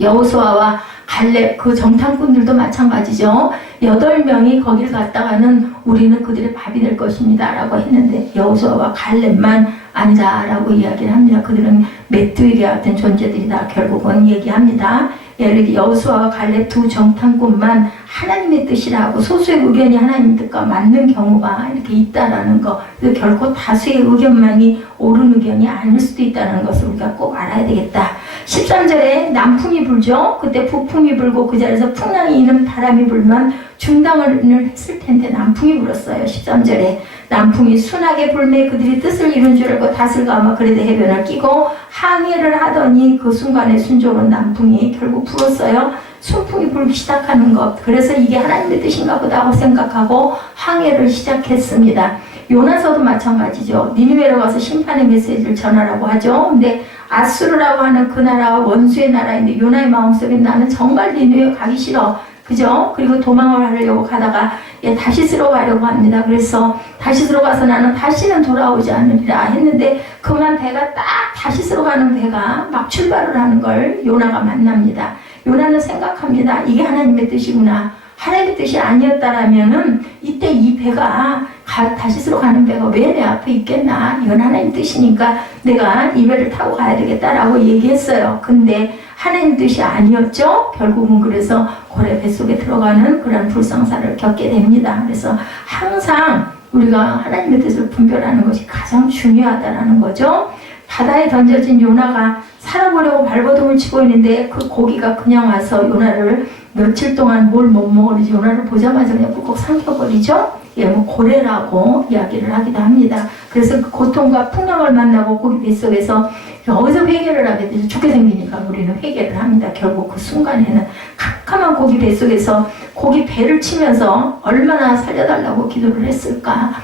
여호수아와 갈렙 그 정탐꾼들도 마찬가지죠. 8명이 거길 갔다가는 우리는 그들의 밥이 될 것입니다 라고 했는데 여호수아와 갈렙만 아니다라고 이야기를 합니다. 그들은 메뚜기 같은 존재들이다 결국은 얘기합니다. 이렇게 여호수아와 갈렙 두 정탐꾼만 하나님의 뜻이라고, 소수의 의견이 하나님 뜻과 맞는 경우가 이렇게 있다라는 거, 결코 다수의 의견만이 옳은 의견이 아닐 수도 있다는 것을 우리가 꼭 알아야 되겠다. 13절에 남풍이 불죠. 그때 북풍이 불고 그 자리에서 풍랑이 있는 바람이 불면 중단을 했을 텐데 남풍이 불었어요. 13절에 남풍이 순하게 불매 그들이 뜻을 이룬 줄 알고 다슬과 아마 그레데 해변을 끼고 항해를 하더니 그 순간에 순조로운 남풍이 결국 불었어요. 순풍이 불기 시작하는 것, 그래서 이게 하나님의 뜻인가 보다 하고 생각하고 항해를 시작했습니다. 요나서도 마찬가지죠. 니느웨로 가서 심판의 메시지를 전하라고 하죠. 근데 아수르라고 하는 그 나라와 원수의 나라인데 요나의 마음속에 나는 정말 니느웨 가기 싫어. 그죠? 그리고 도망을 하려고 가다가 다시스로 가려고 합니다. 그래서 다시스로 가서 나는 다시는 돌아오지 않으리라 했는데 그만 배가 딱 다시스로 가는 배가 막 출발을 하는 걸 요나가 만납니다. 요나는 생각합니다. 이게 하나님의 뜻이구나. 하나님의 뜻이 아니었다라면은 이때 이 배가 다시스로 가는 배가 왜 내 앞에 있겠나? 이건 하나님 뜻이니까 내가 이 배를 타고 가야 되겠다라고 얘기했어요. 근데 하나님 뜻이 아니었죠. 결국은 그래서 고래 뱃속에 들어가는 그런 불상사를 겪게 됩니다. 그래서 항상 우리가 하나님의 뜻을 분별하는 것이 가장 중요하다는 거죠. 바다에 던져진 요나가 살아보려고 발버둥을 치고 있는데 그 고기가 그냥 와서 요나를 며칠 동안 뭘 못 먹었는지 요나를 보자마자 그냥 꾹꾹 삼켜버리죠. 고래라고 이야기를 하기도 합니다. 그래서 그 고통과 풍랑을 만나고 고기 뱃속에서 어디서 회개를 하게 되죠. 죽게 생기니까 우리는 회개를 합니다. 결국 그 순간에는 캄캄한 고기 뱃속에서 고기 배를 치면서 얼마나 살려달라고 기도를 했을까.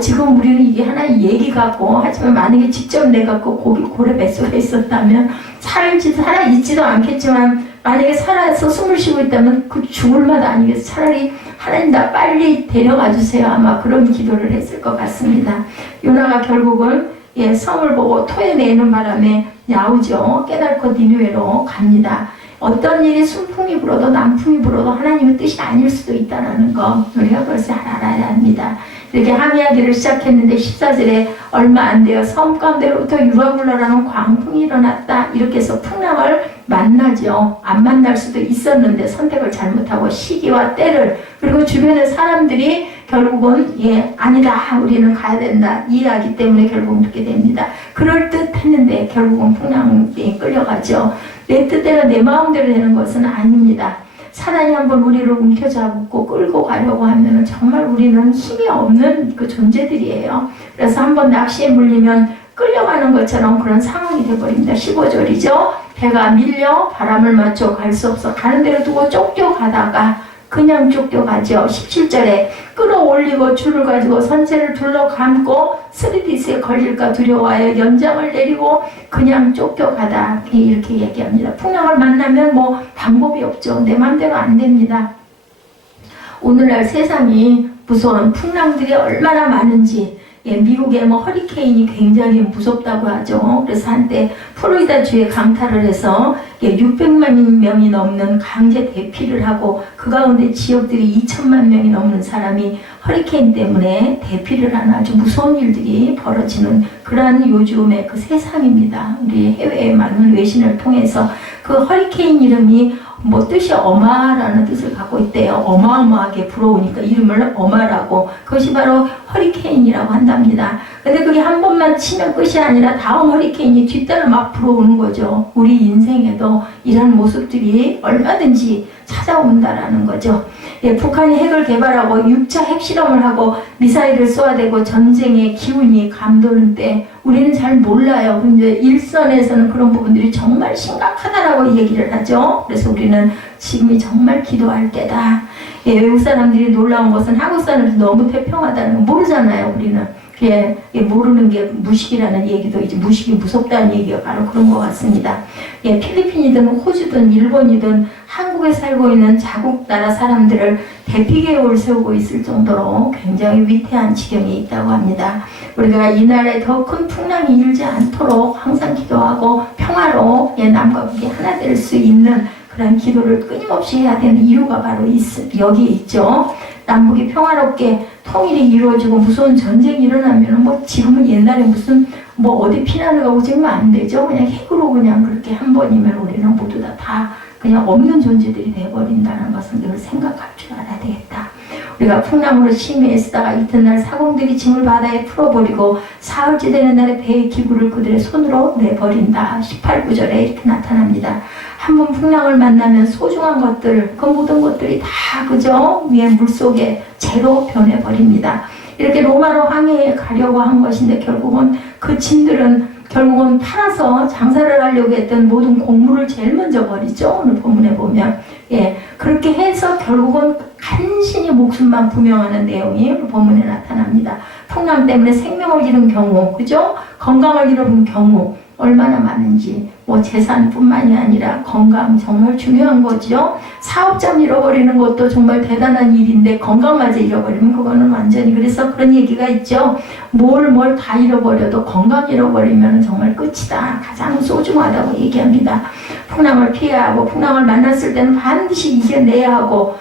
지금 우리는 이게 하나의 얘기 같고, 하지만 만약에 직접 내가 그 고래 뱃속에 있었다면 살아있지도 않겠지만 만약에 살아서 숨을 쉬고 있다면 그 죽을 맛 아니겠어. 차라리 하나님 나 빨리 데려가 주세요. 아마 그런 기도를 했을 것 같습니다. 요나가 결국은 성을 보고 토해내는 바람에 야우죠. 깨닫고 니느웨로 갑니다. 어떤 일이 순풍이 불어도 남풍이 불어도 하나님의 뜻이 아닐 수도 있다는 거 우리가 그걸 알아야 합니다. 이렇게 항해하기를 시작했는데 14절에 얼마 안 되어 섬 가운데로부터 유라굴라라는 광풍이 일어났다. 이렇게 해서 풍랑을 만나죠. 안 만날 수도 있었는데 선택을 잘못하고 시기와 때를, 그리고 주변의 사람들이 결국은 아니다 우리는 가야 된다 이해하기 때문에 결국은 그렇게 됩니다. 그럴 듯 했는데 결국은 풍랑에 끌려가죠. 내 뜻대로 내 마음대로 되는 것은 아닙니다. 사단이 한번 우리를 움켜잡고 끌고 가려고 하면 정말 우리는 힘이 없는 그 존재들이에요. 그래서 한번 낚시에 물리면 끌려가는 것처럼 그런 상황이 되어버립니다. 15절이죠. 배가 밀려 바람을 맞춰 갈 수 없어 가는 대로 두고 쫓겨가다가 그냥 쫓겨가죠. 17절에 끌어올리고 줄을 가지고 선체를 둘러 감고 스리디스에 걸릴까 두려워하여 연장을 내리고 그냥 쫓겨가다 이렇게 얘기합니다. 풍랑을 만나면 뭐 방법이 없죠. 내 맘대로 안 됩니다. 오늘날 세상이 무서운 풍랑들이 얼마나 많은지 미국의 뭐 허리케인이 굉장히 무섭다고 하죠. 그래서 한때 플로리다 주에 강타를 해서 600만 명이 넘는 강제 대피를 하고 그 가운데 지역들이 2천만 명이 넘는 사람이 허리케인 때문에 대피를 하는 아주 무서운 일들이 벌어지는 그러한 요즘의 그 세상입니다. 우리 해외에 많은 외신을 통해서 그 허리케인 이름이 뭐 뜻이 어마라는 뜻을 갖고 있대요. 어마어마하게 불어오니까 이름을 어마라고. 그것이 바로 허리케인이라고 한답니다. 근데 그게 한 번만 치면 끝이 아니라 다음 허리케인이 뒤따라 막 불어오는 거죠. 우리 인생에도 이런 모습들이 얼마든지 찾아온다라는 거죠. 북한이 핵을 개발하고 6차 핵실험을 하고 미사일을 쏘아대고 전쟁의 기운이 감도는 때 우리는 잘 몰라요. 근데 일선에서는 그런 부분들이 정말 심각하다라고 얘기를 하죠. 그래서 우리는 지금이 정말 기도할 때다. 외국 사람들이 놀라운 것은 한국 사람들이 너무 태평하다는 거 모르잖아요. 우리는. 모르는 게 무식이라는 얘기도 이제 무식이 무섭다는 얘기가 바로 그런 것 같습니다. 필리핀이든 호주든 일본이든 한국에 살고 있는 자국 나라 사람들을 대피계획을 세우고 있을 정도로 굉장히 위태한 지경에 있다고 합니다. 우리가 이 나라에 더 큰 풍랑이 일지 않도록 항상 기도하고 평화로 남과 북이 하나 될 수 있는 그런 기도를 끊임없이 해야 되는 이유가 바로 여기에 있죠. 남북이 평화롭게 통일이 이루어지고 무서운 전쟁이 일어나면 뭐 지금은 옛날에 무슨 뭐 어디 피난을 가고 지금 안 되죠. 그냥 핵으로 그냥 그렇게 한 번이면 우리는 모두 다 그냥 없는 존재들이 돼버린다는 것을 늘 생각할 줄 알아야 되겠다. 우리가 풍랑으로 심히 애쓰다가 이튿날 사공들이 짐을 바다에 풀어버리고 사흘째 되는 날에 배의 기구를 그들의 손으로 내버린다. 18, 9절에 이렇게 나타납니다. 한 번 풍랑을 만나면 소중한 것들, 그 모든 것들이 다 그저 위에 물속에 재로 변해버립니다. 이렇게 로마로 항해에 가려고 한 것인데 결국은 그 짐들은 결국은 팔아서 장사를 하려고 했던 모든 곡물을 제일 먼저 버리죠. 오늘 본문에 보면. 그렇게 해서 결국은 간신히 목숨만 부명하는 내용이 오늘 본문에 나타납니다. 풍랑 때문에 생명을 잃은 경우, 그죠? 건강을 잃어본 경우, 얼마나 많은지. 뭐 재산뿐만이 아니라 건강 정말 중요한 거죠. 사업장 잃어버리는 것도 정말 대단한 일인데 건강마저 잃어버리면 그거는 완전히. 그래서 그런 얘기가 있죠. 뭘 다 잃어버려도 건강 잃어버리면 정말 끝이다. 가장 소중하다고 얘기합니다. 풍랑을 피해야 하고 풍랑을 만났을 때는 반드시 이겨내야 하고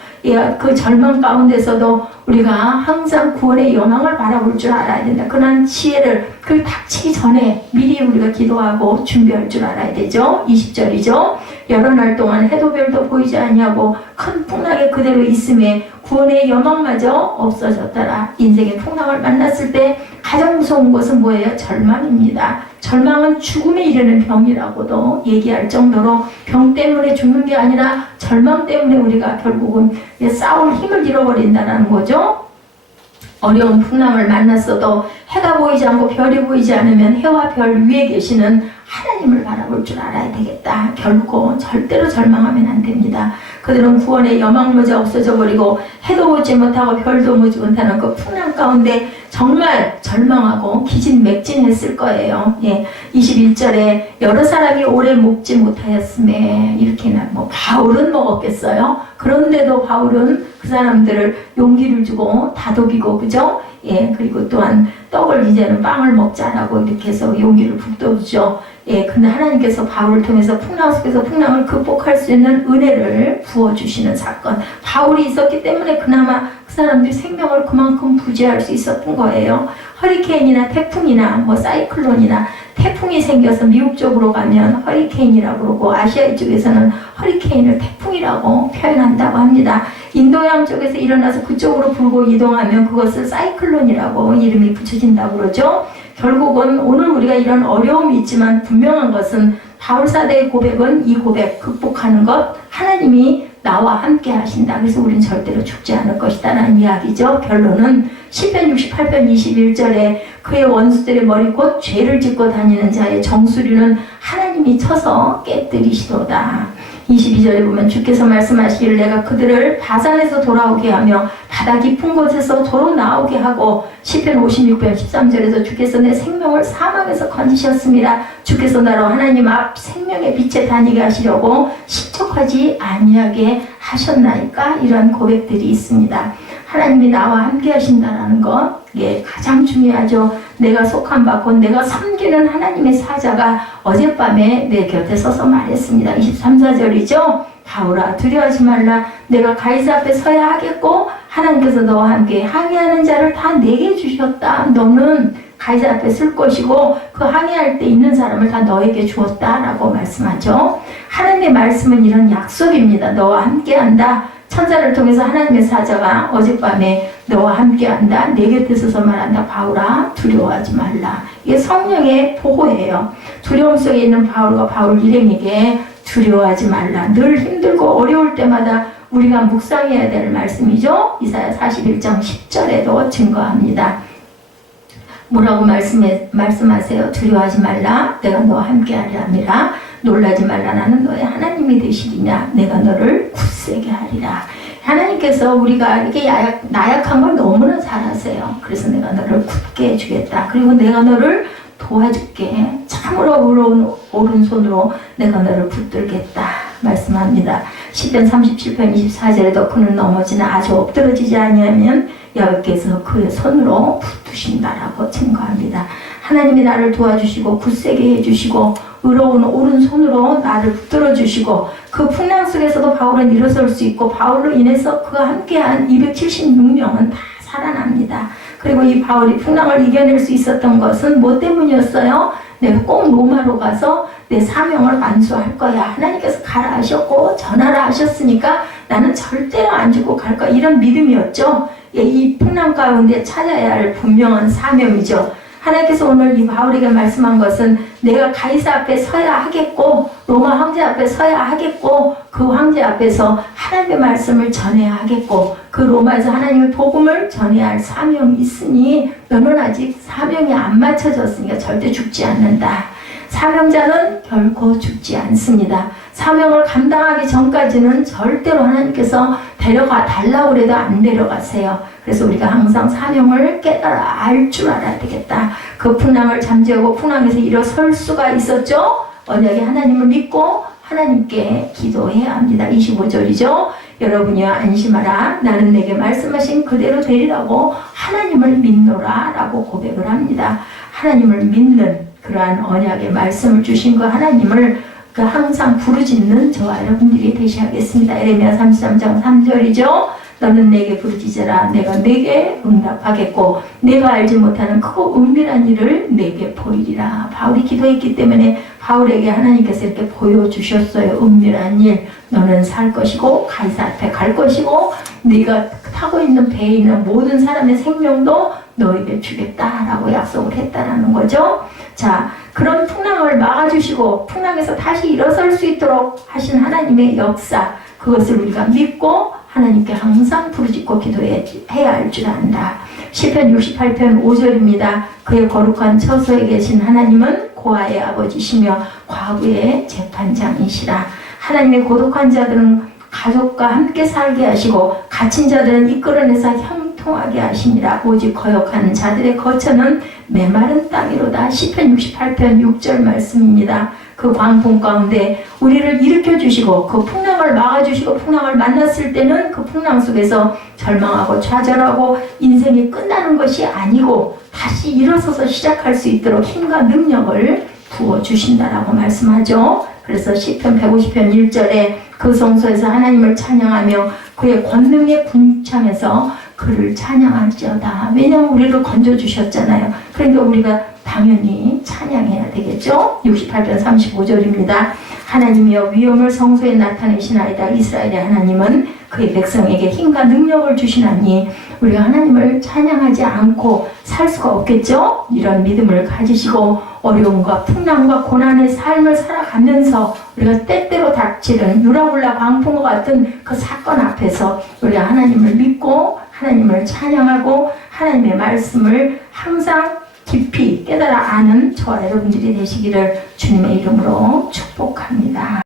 그 절망 가운데서도 우리가 항상 구원의 영광을 바라볼 줄 알아야 된다. 그런 지혜를 그 닥치기 전에 미리 우리가 기도하고 준비할 줄 알아야 되죠. 20절이죠. 여러 날 동안 해도 별도 보이지 아니하고 큰 풍랑에 그대로 있음에 구원의 영광마저 없어졌더라. 인생의 풍랑을 만났을 때 가장 무서운 것은 뭐예요? 절망입니다. 절망은 죽음에 이르는 병이라고도 얘기할 정도로 병 때문에 죽는 게 아니라 절망 때문에 우리가 결국은 싸울 힘을 잃어버린다는 거죠. 어려운 풍랑을 만났어도 해가 보이지 않고 별이 보이지 않으면 해와 별 위에 계시는 하나님을 바라볼 줄 알아야 되겠다. 결국 절대로 절망하면 안 됩니다. 그들은 구원의 여망마저 없어져 버리고 해도 보지 못하고 별도 보지 못하는 그 풍랑 가운데 정말 절망하고 기진맥진했을 거예요. 21절에 여러 사람이 오래 먹지 못하였음에 이렇게 뭐 바울은 먹었겠어요. 그런데도 바울은 그 사람들을 용기를 주고 다독이고 그죠? 그리고 또한 떡을 이제는 빵을 먹자라고 이렇게 해서 용기를 북돋우죠. 근데 하나님께서 바울을 통해서 풍랑 속에서 풍랑을 극복할 수 있는 은혜를 부어주시는 사건. 바울이 있었기 때문에 그나마 그 사람들이 생명을 그만큼 부지할 수 있었던 거예요. 허리케인이나 태풍이나 뭐 사이클론이나 태풍이 생겨서 미국 쪽으로 가면 허리케인이라고 그러고 아시아 이쪽에서는 허리케인을 태풍이라고 표현한다고 합니다. 인도양 쪽에서 일어나서 그쪽으로 불고 이동하면 그것을 사이클론이라고 이름이 붙여진다고 그러죠. 결국은 오늘 우리가 이런 어려움이 있지만 분명한 것은 바울 사대의 고백은 이 고백 극복하는 것 하나님이 나와 함께 하신다. 그래서 우린 절대로 죽지 않을 것이다 라는 이야기죠. 결론은 시편 68편 21절에 그의 원수들의 머리 곧 죄를 짓고 다니는 자의 정수리는 하나님이 쳐서 깨뜨리시도다. 22절에 보면 주께서 말씀하시기를 내가 그들을 바산에서 돌아오게 하며 바다 깊은 곳에서 도로 나오게 하고 시편 56편 13절에서 주께서 내 생명을 사망에서 건지셨습니다. 주께서 나로 하나님 앞 생명의 빛에 다니게 하시려고 신촉하지 아니하게 하셨나이까. 이러한 고백들이 있습니다. 하나님이 나와 함께 하신다는 것, 가장 중요하죠. 내가 속한 바 곧 내가 섬기는 하나님의 사자가 어젯밤에 내 곁에 서서 말했습니다. 23, 4절이죠. 바울아 두려워하지 말라. 내가 가이사 앞에 서야 하겠고 하나님께서 너와 함께 항의하는 자를 다 내게 주셨다. 너는 가이사 앞에 쓸 것이고 그 항의할 때 있는 사람을 다 너에게 주었다 라고 말씀하죠. 하나님의 말씀은 이런 약속입니다. 너와 함께 한다. 천사를 통해서 하나님의 사자가 어젯밤에 너와 함께한다. 내 곁에 서서 말한다. 바울아 두려워하지 말라. 이게 성령의 보호예요. 두려움 속에 있는 바울 일행에게 두려워하지 말라. 늘 힘들고 어려울 때마다 우리가 묵상해야 될 말씀이죠. 이사야 41장 10절에도 증거합니다. 뭐라고 말씀하세요? 두려워하지 말라. 내가 너와 함께하리라. 놀라지 말라. 나는 너의 하나님이 되시리냐. 내가 너를 굳세게 하리라. 하나님께서 우리가 이렇게 나약한 걸 너무나 잘 아세요. 그래서 내가 너를 굳게 해주겠다. 그리고 내가 너를 도와줄게. 참으로 오른손으로 내가 너를 붙들겠다 말씀합니다. 시편 37편 24절에도 그는 넘어지나 아주 엎드러지지 아니하면 여호와께서 그의 손으로 붙드신다라고 증거합니다. 하나님이 나를 도와주시고 굳세게 해주시고 의로운 오른손으로 나를 붙들어 주시고 그 풍랑 속에서도 바울은 일어설 수 있고 바울로 인해서 그와 함께한 276명은 다 살아납니다. 그리고 이 바울이 풍랑을 이겨낼 수 있었던 것은 뭐 때문이었어요? 내가 꼭 로마로 가서 내 사명을 완수할 거야. 하나님께서 가라 하셨고 전하라 하셨으니까 나는 절대로 안 죽고 갈 거야. 이런 믿음이었죠. 이 풍랑 가운데 찾아야 할 분명한 사명이죠. 하나님께서 오늘 이 바울에게 말씀한 것은 내가 가이사 앞에 서야 하겠고 로마 황제 앞에 서야 하겠고 그 황제 앞에서 하나님의 말씀을 전해야 하겠고 그 로마에서 하나님의 복음을 전해야 할 사명이 있으니 너는 아직 사명이 안 맞춰졌으니까 절대 죽지 않는다. 사명자는 결코 죽지 않습니다. 사명을 감당하기 전까지는 절대로 하나님께서 데려가 달라고 해도 안 데려가세요. 그래서 우리가 항상 사명을 깨달아 알 줄 알아야 되겠다. 그 풍랑을 잠재우고 풍랑에서 일어설 수가 있었죠. 언약의 하나님을 믿고 하나님께 기도해야 합니다. 25절이죠. 여러분이여 안심하라. 나는 내게 말씀하신 그대로 되리라고 하나님을 믿노라 라고 고백을 합니다. 하나님을 믿는 그러한 언약의 말씀을 주신 그 하나님을 항상 부르짖는 저와 여러분들이 되셔야겠습니다. 에레미야 33장 3절이죠. 너는 내게 부르짖으라. 내가 내게 응답하겠고 내가 알지 못하는 크고 은밀한 일을 내게 보이리라. 바울이 기도했기 때문에 바울에게 하나님께서 이렇게 보여주셨어요. 은밀한 일. 너는 살 것이고 가이사 앞에 갈 것이고 네가 타고 있는 배에 있는 모든 사람의 생명도 너에게 주겠다라고 약속을 했다라는 거죠. 자, 그런 풍랑을 막아주시고 풍랑에서 다시 일어설 수 있도록 하신 하나님의 역사, 그것을 우리가 믿고 하나님께 항상 부르짖고 기도해야 할 줄 안다. 시편 68편 5절입니다. 그의 거룩한 처소에 계신 하나님은 고아의 아버지시며 과부의 재판장이시라. 하나님의 고독한 자들은 가족과 함께 살게 하시고 갇힌 자들은 이끌어내서 형통하게 하시니라. 오직 거역하는 자들의 거처는 메마른 땅이로다. 시편 68편 6절 말씀입니다. 그 광풍 가운데 우리를 일으켜 주시고 그 풍랑을 막아주시고 풍랑을 만났을 때는 그 풍랑 속에서 절망하고 좌절하고 인생이 끝나는 것이 아니고 다시 일어서서 시작할 수 있도록 힘과 능력을 부어주신다라고 말씀하죠. 그래서 시편 150편 1절에 그 성소에서 하나님을 찬양하며 그의 권능의 궁창에서 그를 찬양할지어다. 왜냐하면 우리를 건져주셨잖아요. 그러니까 우리가 당연히 찬양합니다. 찬양해야 되겠죠? 68편 35절입니다. 하나님이여 위엄을 성소에 나타내시나이다. 이스라엘의 하나님은 그의 백성에게 힘과 능력을 주시나니 우리가 하나님을 찬양하지 않고 살 수가 없겠죠? 이런 믿음을 가지시고 어려움과 풍랑과 고난의 삶을 살아가면서 우리가 때때로 닥치는 유라굴라 광풍과 같은 그 사건 앞에서 우리가 하나님을 믿고 하나님을 찬양하고 하나님의 말씀을 항상 깊이 깨달아 아는 저와 여러분들이 되시기를 주님의 이름으로 축복합니다.